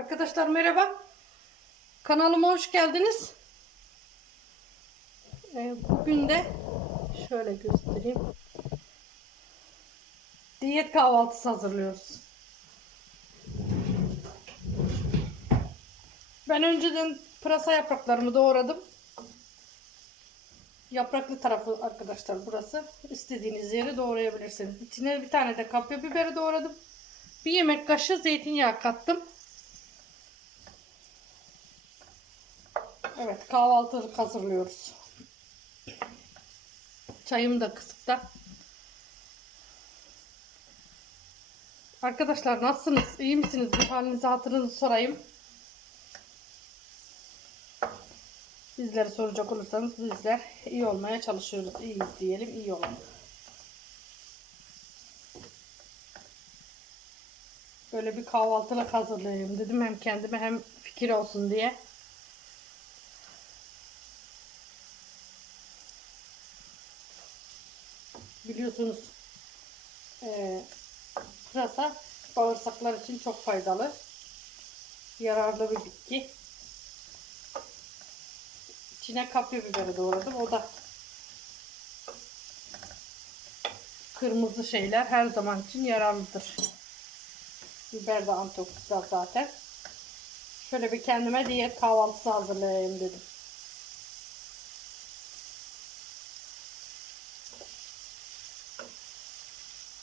Arkadaşlar merhaba. Kanalıma hoş geldiniz. Ee, bugün de şöyle göstereyim. Diyet kahvaltısı hazırlıyoruz. Ben önceden pırasa yapraklarımı doğradım. Yapraklı tarafı arkadaşlar burası. İstediğiniz yeri doğrayabilirsiniz. İçine bir tane de kapya biberi doğradım. Bir yemek kaşığı zeytinyağı kattım. Evet kahvaltılık hazırlıyoruz. Çayım da kısıkta. Arkadaşlar nasılsınız? İyi misiniz? Bir halinizi hatırınızı sorayım. Bizleri soracak olursanız bizler iyi olmaya çalışıyoruz. İyiyiz diyelim, iyi olalım. Böyle bir kahvaltılık hazırlayayım dedim. Hem kendime hem fikir olsun diye. Biliyorsunuz eee pırasa bağırsaklar için çok faydalı. Yararlı bir bitki. İçine kapya biberi doğradım. O da kırmızı şeyler her zaman için yararlıdır. Biber de antioksidan zaten. Şöyle bir kendime diyet kahvaltısı hazırlayayım dedim.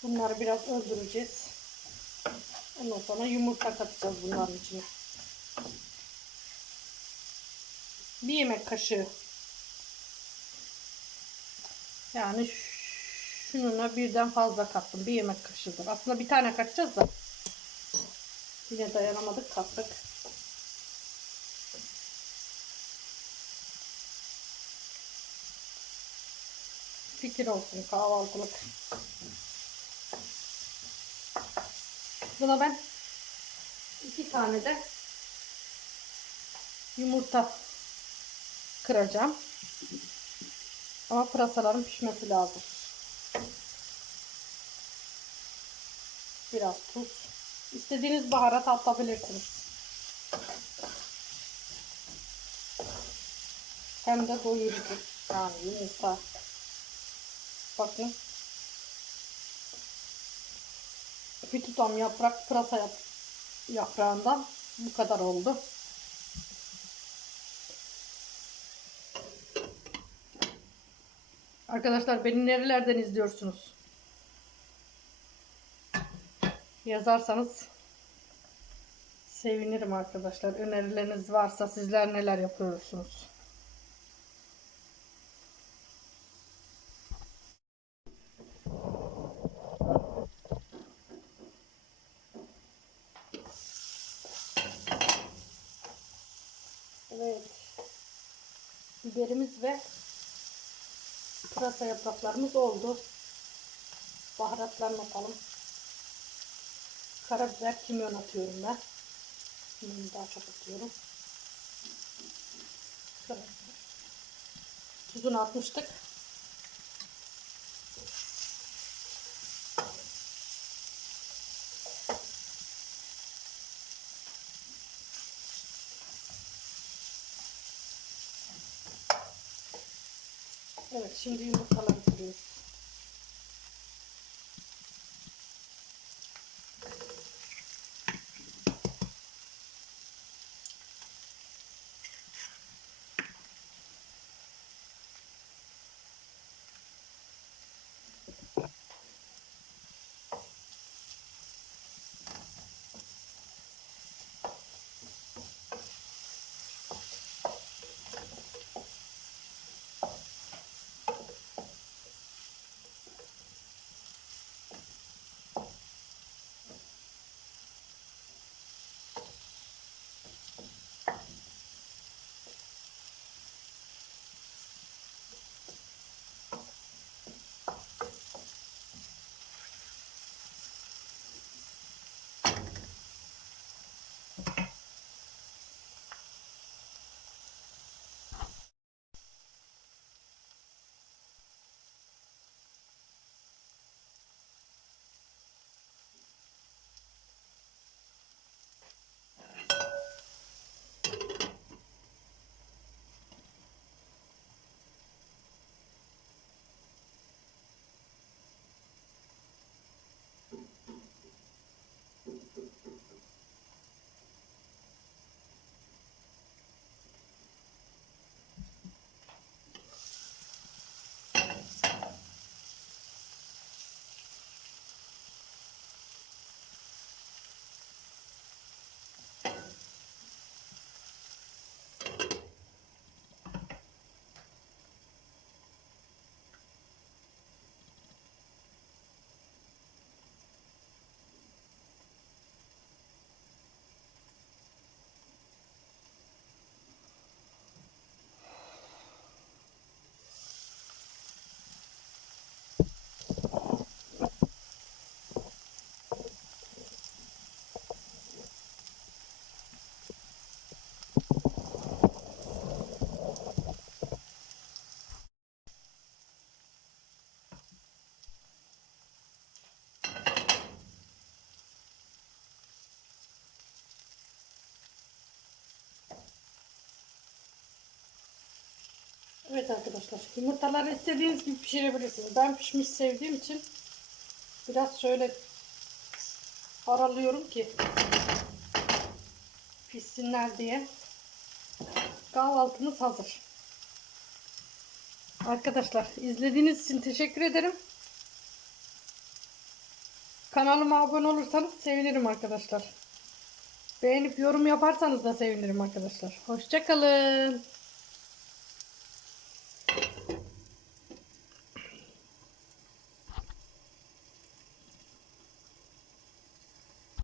Bunları biraz öldüreceğiz. Ondan sonra yumurta katacağız bunların içine. Bir yemek kaşığı. Yani şununla birden fazla kattım. Bir yemek kaşığıdır. Aslında bir tane katacağız da. Yine dayanamadık kattık. Fikir olsun kahvaltılık. Buna ben iki tane de yumurta kıracağım. Ama pırasaların pişmesi lazım. Biraz tuz. İstediğiniz baharat atabilirsiniz. Hem de doyurucu. Yani yumurta. Bakın. Bir tutam yaprak pırasa yap yaprağından bu kadar oldu. Arkadaşlar beni nerelerden izliyorsunuz? Yazarsanız sevinirim arkadaşlar. Önerileriniz varsa sizler neler yapıyorsunuz? Evet. Biberimiz ve pırasa yapraklarımız oldu. Baharatlarını atalım. Karabiber, kimyon atıyorum ben. Kimyonu daha çok atıyorum. Karabiber. Tuzunu atmıştık. Evet şimdi yumurtaları kırıyoruz. Evet arkadaşlar yumurtaları istediğiniz gibi pişirebilirsiniz. Ben pişmiş sevdiğim için biraz şöyle aralıyorum ki pişsinler diye. Kahvaltımız hazır. Arkadaşlar izlediğiniz için teşekkür ederim. Kanalıma abone olursanız sevinirim arkadaşlar. Beğenip yorum yaparsanız da sevinirim arkadaşlar. Hoşçakalın.